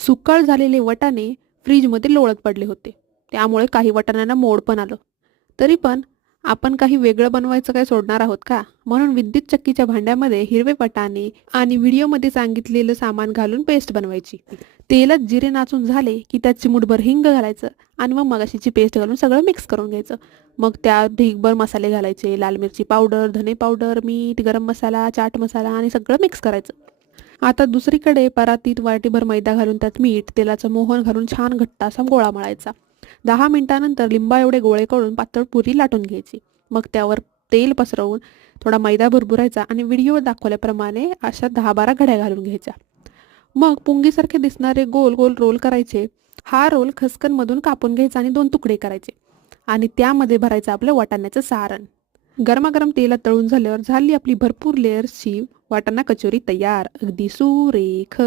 सुक्कळ झालेले वाटाणे फ्रीजमध्ये लोळत पडले होते. त्यामुळे काही वाटाण्यांना मोड पण आलं. तरी पण आपण काही वेगळं बनवायचं काय सोडणार आहोत का? म्हणून विद्युत चक्कीच्या भांड्यामध्ये हिरवे वाटाणे आणि व्हिडिओमध्ये सांगितलेलं सामान घालून पेस्ट बनवायची. तेलात जिरे नाचून झाले की त्यात चिमूटभर हिंग घालायचं आणि मग मगाशीची पेस्ट घालून सगळं मिक्स करून घ्यायचं. मग त्यात ढीगभर मसाले घालायचे, लाल मिरची पावडर, धने पावडर, मीठ, गरम मसाला, चाट मसाला आणि सगळं मिक्स करायचं. आता दुसरीकडे परातीत वाटीभर मैदा घालून त्यात मीठ, तेलाचं मोहन घालून छान घट्ट असा गोळा मळायचा. 10 मिनिटानंतर लिंबा एवढे गोळे करून पातळ पुरी लाटून घ्यायची. मग त्यावर तेल पसरवून थोडा मैदा भुरभुरायचा आणि व्हिडिओवर दाखवल्याप्रमाणे अशा 10-12 घड्या घालून घ्यायच्या. मग पुंगीसारखे दिसणारे गोल गोल रोल करायचे. हा रोल खसखनमधून कापून घ्यायचा आणि 2 तुकडे करायचे आणि त्यामध्ये भरायचं आपलं वाटाण्याचं सारण. गरमागरम तेलात तळून झाल्यावर झाली आपली भरपूर लेयर्सची वाटाणा कचोरी तयार. अगदी सुरेख.